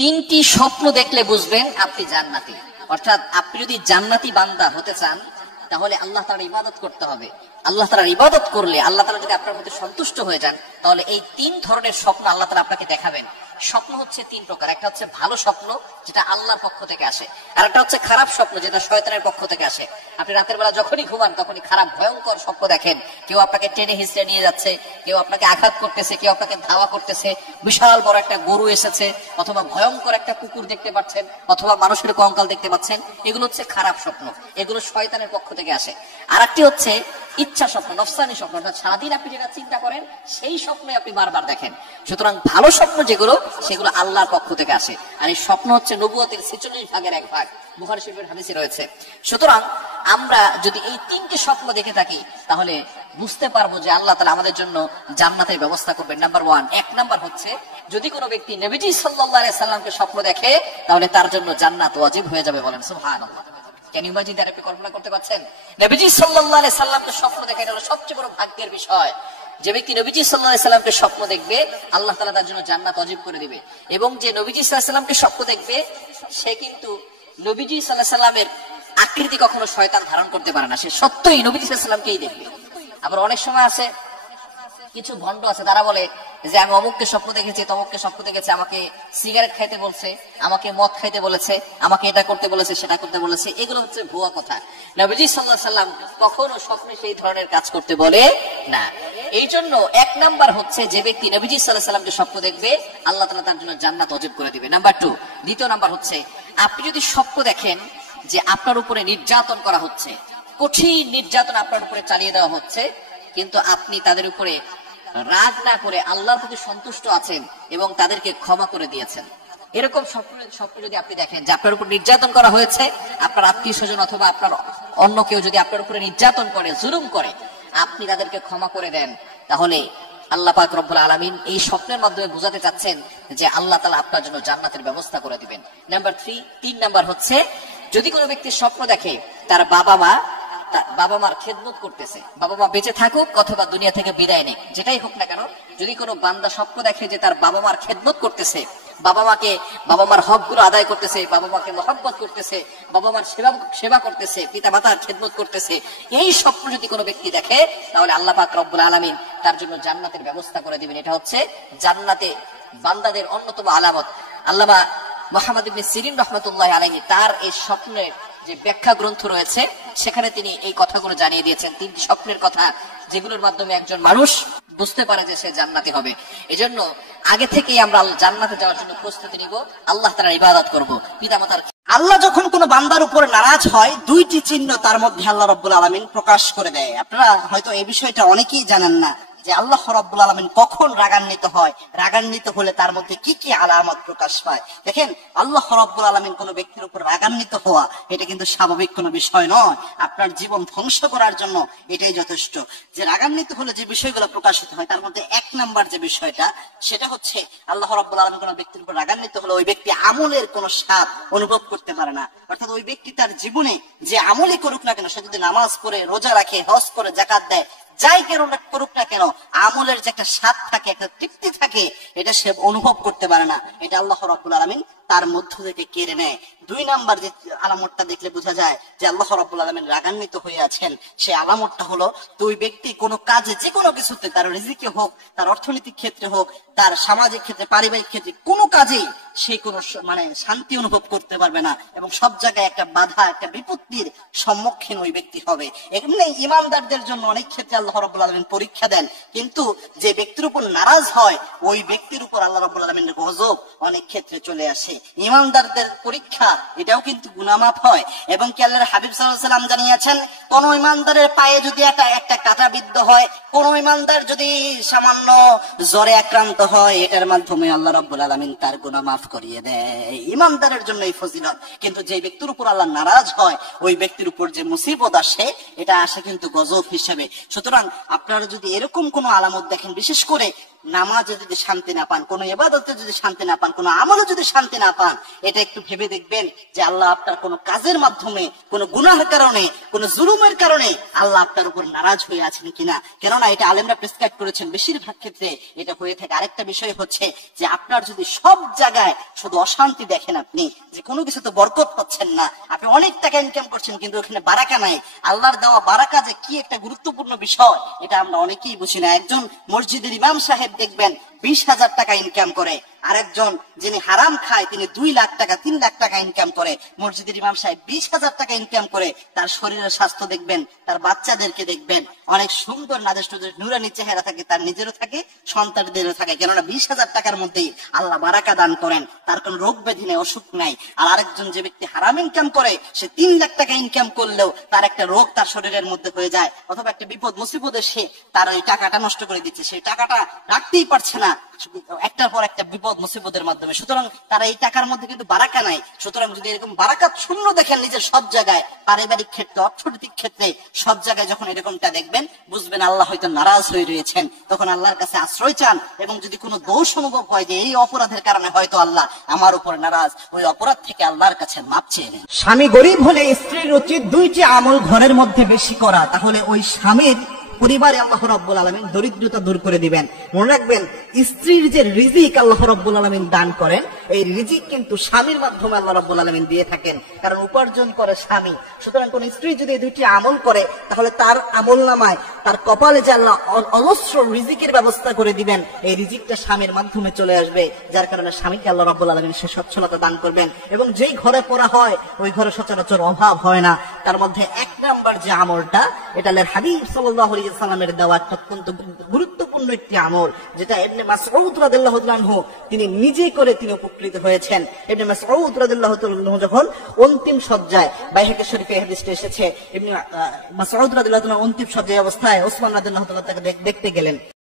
তিনটি স্বপ্ন দেখলে বুঝবেন আপনি জান্নাতি। অর্থাৎ আপনি যদি জান্নাতি বান্দা হতে চান তাহলে আল্লাহ তাআলার ইবাদত করতে হবে। আল্লাহ তাআলার ইবাদত করলে আল্লাহ তাআলা যদি আপনার প্রতি সন্তুষ্ট হয়ে যান তাহলে এই তিন ধরনের স্বপ্ন আল্লাহ তাআলা আপনাকে দেখাবেন। স্বপ্ন হচ্ছে তিন প্রকার। একটা হচ্ছে ভালো স্বপ্ন, যেটা আল্লাহর পক্ষ থেকে আসে। আর একটা হচ্ছে খারাপ স্বপ্ন, যেটা শয়তানের পক্ষ থেকে আসে। আপনি রাতের বেলা যখনই ঘুমান তখনই খারাপ ভয়ঙ্কর স্বপ্ন দেখেন। কেউ আপনাকে টেনে হিঁচড়ে নিয়ে যাচ্ছে, কেউ আপনাকে আঘাত করতেছে, কেউ আপনাকে ধাওয়া করতেছে, বিশাল বড় একটা গরু এসেছে, অথবা ভয়ঙ্কর একটা কুকুর দেখতে পাচ্ছেন, অথবা মানুষের কঙ্কাল দেখতে পাচ্ছেন। এগুলো হচ্ছে খারাপ স্বপ্ন, এগুলো শয়তানের পক্ষ থেকে আসে। আর একটি হচ্ছে ইচ্ছা স্বপ্ন, নফসানি স্বপ্ন, অর্থাৎ সারাদিন আপনি যেটা চিন্তা করেন সেই স্বপ্নে আপনি বারবার দেখেন। সুতরাং ভালো স্বপ্ন যেগুলো সেগুলো আল্লাহর পক্ষ থেকে আসে। আর এই স্বপ্ন হচ্ছে নবুয়তের 46 ভাগের এক ভাগ, বুখারী শরীফের হাদিসে রয়েছে। সুতরাং আমরা যদি এই তিনটি স্বপ্ন দেখে থাকি তাহলে বুঝতে পারবো যে আল্লাহ তাআলা আমাদের জন্য জান্নাতের ব্যবস্থা করবেন। নাম্বার 1, এক নাম্বার হচ্ছে যদি কোনো ব্যক্তি নবীজি সাল্লাল্লাহু আলাইহি সাল্লামকে স্বপ্ন দেখে তাহলে তার জন্য জান্নাত ওয়াজিব হয়ে যাবে। বলেন সুবহানাল্লাহ। Can you imagine that? আপনি কল্পনা করতে পারছেন নবীজি সাল্লাল্লাহু আলাইহি সাল্লামকে স্বপ্ন দেখা? এটা হলো সবচেয়ে বড় ভাগ্যের বিষয়। যে ব্যক্তি নবীজি সাল্লাল্লাহু আলাইহি সাল্লামকে স্বপ্ন দেখবে আল্লাহ তাআলা তার জন্য জান্নাত ওয়াজিব করে দিবে। এবং যে নবীজি সাল্লাল্লাহু আলাইহি সাল্লামকে স্বপ্ন দেখবে সে কিন্তু নবীজি সাল্লাল্লাহু আলাইহি সাল্লামের আকৃতি কখনো শয়তান ধারণ করতে পারে না, সে সত্যই নবীজি সাল্লাল্লাহু আলাইহি সাল্লামকেই দেখবে। আবার অনেক সময় আছে কিছু ভণ্ড আছে, তারা বলে যে আমি অমুককে স্বপ্ন দেখেছি, তমুককে স্বপ্ন দেখেছি, আমাকে সিগারেট খাইতে বলছে, আমাকে মদ খাইতে বলেছে, আমাকে এটা করতে বলেছে, সেটা করতে বলেছে। এগুলো হচ্ছে ভুয়া কথা। নবীজি সাল্লাল্লাহু আলাইহি সাল্লাম কখনো স্বপ্নে সেই ধরনের কাজ করতে বলে না। এই জন্য এক নাম্বার হচ্ছে যে ব্যক্তি নবীজি সাল্লাল্লাহু আলাইহি সাল্লামকে স্বপ্ন দেখবে আল্লাহ তাআলা তার জন্য জান্নাত ওয়াজিব করে দিবে। নাম্বার 2, দ্বিতীয় নাম্বার হচ্ছে আপনি যদি স্বপ্ন দেখেন যে আপনার উপরে নির্যাতন করা হচ্ছে, কঠিন নির্যাতন আপনার উপরে চালিয়ে দেওয়া হচ্ছে, কিন্তু আপনি তাদের উপরে রাগ না করে আল্লাহর প্রতি সন্তুষ্ট আছেন এবং তাদেরকে ক্ষমা করে দিয়েছেন, এরকম স্বপ্ন যদি আপনি দেখেন যে আপনার উপর নির্যাতন করা হয়েছে, আপনার আত্মীয় স্বজন অথবা আপনার অন্য কেউ যদি আপনার উপরে নির্যাতন করে, জুলুম করে, আপনি তাদেরকে ক্ষমা করে দেন, তাহলে আল্লাহ পাক রব্বুল আলামিন এই স্বপ্নের মাধ্যমে বোঝাতে চাচ্ছেন যে আল্লাহ তাআলা আপনার জন্য জান্নাতের ব্যবস্থা করে দিবেন। নাম্বার 3 নাম্বার হচ্ছে যদি কোনো ব্যক্তি স্বপ্ন দেখে তার বাবা মার খেদমত করতেছে, বাবা মা বেঁচে থাকুক অথবা দুনিয়া থেকে বিদায় নেই, যেটাই হোক না কেন, যদি কোনো বান্দা স্বপ্ন দেখে যে তার বাবা মার খেদমত করতেছে, বাবা মার হক গুলো আদায় করতেছে, বাবা মাকে মহব্বত করতেছে, বাবা মার সেবা করতেছে, পিতা মাতার খেদমত করতেছে, এই স্বপ্ন যদি কোনো ব্যক্তি দেখে তাহলে আল্লাহ পাক রব্বুল আলামিন তার জন্য জান্নাতের ব্যবস্থা করে দিবেন। এটা হচ্ছে জান্নাতে বান্দাদের অন্যতম আলামত। আল্লামা মুহাম্মদ ইবনে সিরিন রাহমাতুল্লাহি আলাইহি তার এই স্বপ্নের যে ব্যাখ্যা গ্রন্থ রয়েছে সেখানে তিনি এই কথাগুলো জানিয়ে দিয়েছেন, তিনটি স্বপ্নের কথা যেগুলোর মাধ্যমে একজন মানুষ বুঝতে পারে যে সে জান্নাতি হবে। এজন্য আগে থেকেই আমরা জান্নাতে যাওয়ার জন্য প্রস্তুতি নিব, আল্লাহ তাআলার ইবাদত করব, পিতামাতার। আল্লাহ যখন কোন বান্দার উপর নারাজ হয় দুইটি চিহ্ন তার মধ্যে আল্লাহ রাব্বুল আলামিন প্রকাশ করে দেয়। আপনারা হয়তো এই বিষয়টা অনেকেই জানেন না যে আল্লাহ রাব্বুল আলামিন কখন রাগান্বিত হয়, রাগান্বিত হলে তার মধ্যে কি কি আলামত প্রকাশ পায়। দেখেন, আল্লাহ রাব্বুল আলামিন কোন ব্যক্তির উপর রাগান্বিত হওয়া এটা কিন্তু স্বাভাবিক কোনো বিষয় নয়, আপনার জীবন ধ্বংস করার জন্য এটাই যথেষ্ট। যে রাগান্বিত হলে যে বিষয়গুলো প্রকাশিত হয় তার মধ্যে এক নাম্বার যে বিষয়টা সেটা হচ্ছে আল্লাহ রাব্বুল আলামিন কোন ব্যক্তির উপর রাগান্বিত হলে ওই ব্যক্তি আমলের কোন স্বাদ অনুভব করতে পারে না। অর্থাৎ ওই ব্যক্তি তার জীবনে যে আমলই করুক না কেন, সে যদি নামাজ পড়ে, রোজা রাখে, হজ করে, যাকাত দেয়, যাই করুক না কেন, আমলের যে একটা স্বাদ থাকে, একটা তৃপ্তি থাকে, এটা সে অনুভব করতে পারে না। এটা আল্লাহ রাব্বুল আলামিন তার মধ্য থেকে কেড়ে নেয়। 2 নাম্বার যে আলামতটা দেখলে বোঝা যায় যে আল্লাহ রাব্বুল আলামিন রাগান্বিত হয়ে আছেন, সেই আলামতটা হলো দুই ব্যক্তি কোনো কাজে, যে কোনো কিছুতে, তার রিজিকে হোক, তার অর্থনৈতিক ক্ষেত্রে হোক, তার সামাজিক ক্ষেত্রে, পারিবারিক ক্ষেত্রে, কোনো কাজেই সে কোনো শান্তি অনুভব করতে পারবে না এবং সব জায়গায় একটা বাধা, একটা বিপত্তির সম্মুখীন ওই ব্যক্তি হবে। এমনি ইমানদারদের জন্য অনেক ক্ষেত্রে আল্লাহ রাব্বুল আলামিন পরীক্ষা দেন, কিন্তু যে ব্যক্তির উপর নারাজ হয় ওই ব্যক্তির উপর আল্লাহ রাব্বুল আলামিনের গজব অনেক ক্ষেত্রে চলে আসে। ইমানদারদের পরীক্ষা এটাও কিন্তু গুনাহ মাফ হয়। এবং কি আল্লাহর হাবিব সাল্লাল্লাহু আলাইহি ওয়াসাল্লাম জানিয়েছেন, কোন ইমানদারের পায়ে যদি একটা কাঁটা বিদ্ধ হয়, কোন ইমানদার যদি সামান্য জ্বরে আক্রান্ত হয়, এটার মাধ্যমে আল্লাহ রাব্বুল আলামিন তার গুনাহ মাফ করিয়ে দেয়। ইমানদারের জন্য এই ফজিলত। কিন্তু যে ব্যক্তির উপর আল্লাহ নারাজ হয় ওই ব্যক্তির উপর যে মুসিবত আসে এটা আসে কিন্তু গজব হিসেবে। সুতরাং আপনারা যদি এরকম কোন আলামত দেখেন, বিশেষ করে নামাজে যদি শান্তি না পান, কোন ইবাদতে যদি শান্তি না পান, কোন আমলে যদি শান্তি না পান, এটা একটু ভেবে দেখবেন যে আল্লাহ আপনার কোন কাজের মাধ্যমে, কোন গুনাহের কারণে, কোন জুলুমের কারণে আল্লাহ আপনার উপর নারাজ হয়ে আছেন কিনা। কেননা এটা আলেমরা প্রেসক্রাইব করেছেন, বেশিরভাগ ক্ষেত্রে এটা হয়ে থাকে। আরেকটা বিষয় হচ্ছে যে আপনার যদি সব জায়গায় শুধু অশান্তি দেখেন, আপনি যে কোনো কিছু তো বরকত পাচ্ছেন না, আপনি অনেক টাকা ইনকাম করছেন কিন্তু ওখানে বারাকা নাই। আল্লাহর দেওয়া বারাকা যে কি একটা গুরুত্বপূর্ণ বিষয়, এটা আমরা অনেকেই বুঝি না। একজন মসজিদের ইমাম সাহেব দেখবেন 20,000 টাকা ইনকাম করে, আরেকজন যিনি হারাম খায় তিনি 2 লাখ টাকা 3 লাখ টাকা ইনকাম করে। মসজিদের ইমাম সাহেব 20,000 টাকা ইনকাম করে, তার শরীরের স্বাস্থ্য দেখবেন, তার বাচ্চাদেরকে দেখবেন অনেক সুন্দর নাদেশ নুরানি চেহারা থাকে, তার নিজেরও থাকে, সন্তানদেরও থাকে। কেননা 20,000 টাকার মধ্যেই আল্লাহ বারাকা দান করেন, তার কোন রোগ ব্যাধি নেই, অসুখ নাই। আর আরেকজন যে ব্যক্তি হারাম ইনকাম করে, সে 3 লাখ টাকা ইনকাম করলেও তার একটা রোগ তার শরীরের মধ্যে হয়ে যায়, অথবা একটা বিপদ মুসিবতে সে তার ওই টাকাটা নষ্ট করে দিচ্ছে, সেই টাকাটা রাখতেই পারছে না একটার পর একটা বিপদ মুসিবতের মাধ্যমে। সুতরাং তারা এই টাকার মধ্যে কিন্তু বারাকা নাই। সুতরাং যদি এরকম বারাকাত শূন্য দেখেন নিজের সব জায়গায়, পারিবারিক ক্ষেত্রে, অর্থনৈতিক ক্ষেত্রে, সব জায়গায় যখন এরকমটা দেখবেন, বুঝবেন আল্লাহ হয়তো নারাজ হয়ে রয়েছেন। তখন আল্লাহর কাছে আশ্রয় চান, এবং যদি কোনো দোষ অনুভব হয় যে এই অপরাধের কারণে হয়তো আল্লাহ আমার উপর নারাজ, ওই অপরাধ থেকে আল্লাহর কাছে মাপ চেয়ে নেন। স্বামী গরিব হলে স্ত্রীর উচিত 2টি আমল ঘরের মধ্যে বেশি করা, তাহলে ওই স্বামীর পরিবারে আল্লাহ রাব্বুল আলামিন দরিদ্রতা দূর করে দিবেন। মনে রাখবেন, স্ত্রীর যে রিজিক আল্লাহ রাব্বুল আলামিন দান করেন, এই রিজিক কিন্তু স্বামীর মাধ্যমে আল্লাহ রাব্বুল আলামিন দিয়ে থাকেন, কারণ উপার্জন করে স্বামী। সুতরাং কোন স্ত্রী যদি এই 2টি আমল করে, তাহলে তার আমলনামায়, তার কপালে যে আল্লাহ অজস্র রিজিকের ব্যবস্থা করে দিবেন, এই রিজিকটা স্বামীর মাধ্যমে চলে আসবে, যার কারণে স্বামীকে আল্লাহ রাব্বুল আলামিন সে সচ্ছলতা দান করবেন। এবং যেই ঘরে পড়া হয়, ওই ঘরে সচরাচর অভাব হয় না। তার মধ্যে 1 নাম্বার যে আমলটা, এটা আল্লাহর হাবিব সাল্লাল্লাহু আলাইহি ওয়াসাল্লামের দেওয়া অত্যন্ত গুরুত্বপূর্ণ একটি আমল, যেটা ইবনে মাসউদ রাদিয়াল্লাহু তাআলা আনহু তিনি নিজে করে তিনি উপকৃত হয়েছেন। ইবনে মাসউদ রাদিয়াল্লাহু তাআলা আনহু যখন অন্তিম শয্যায়, বাইহাকী শরীফে এই হাদিসটা এসেছে, ইবনে মাসউদ রাদিয়াল্লাহু তাআলা অন্তিম শয্যায় অবস্থায় ওসমান রাদিয়াল্লাহু তাআলা তাকে দেখতে গেলেন।